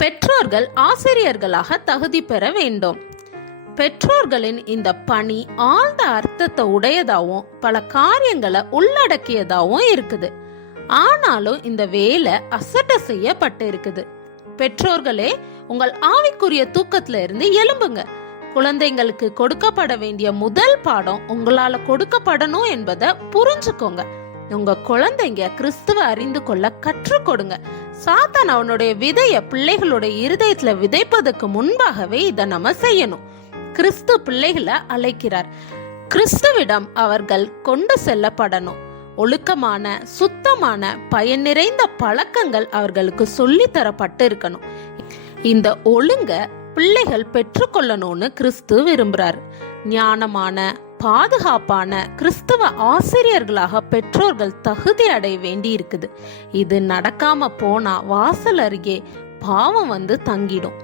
பெற்றோர்கள் ஆசிரியர்களாக தகுதி பெற வேண்டும். பெற்றோர்களின் இந்த பணி ஆழ்ந்த அர்த்தத்தை உடையதாகவும் பல காரியங்களை உள்ளடக்கியதாகவும் இருக்குது. ஆனாலும் இந்த வேலை அசட்ட செய்யப்பட்டு இருக்குது பெற்றோர்களே உங்கள் ஆவிக்குரிய தூக்கத்துல இருந்து எழும்புங்க. குழந்தைங்களுக்கு கொடுக்கப்பட வேண்டிய முதல் பாடம் உங்களால கொடுக்கப்படணும் என்பதை புரிஞ்சுக்கோங்க. உங்க குழந்தைங்க கிறிஸ்துவ அறிந்து கொள்ள கற்றுக் கொடுங்க. சாத்தான் அவனுடைய விதைய பிள்ளைகளுடைய இருதயத்துல விதைப்பதற்கு முன்பாகவே இதை நம்ம செய்யணும். கிறிஸ்து பிள்ளைகளை அழைக்கிறார். கிறிஸ்துவிடம் அவர்கள் கொண்டு செல்லப்படணும். ஒழுக்கமான சுத்தமான பயன் நிறைந்த பழக்கங்கள் அவர்களுக்கு சொல்லி தரப்பட்டு இருக்கணும் இந்த ஒழுங்க பிள்ளைகள் பெற்றுக்கொள்ளணும்னு கிறிஸ்து விரும்புறார். ஞானமான பாதுகாப்பான கிறிஸ்தவ ஆசிரியர்களாக பெற்றோர்கள் தகுதி அடைய வேண்டி இருக்குது இது நடக்காம போனா வாசல் அருகே பாவம் வந்து தங்கிடும்.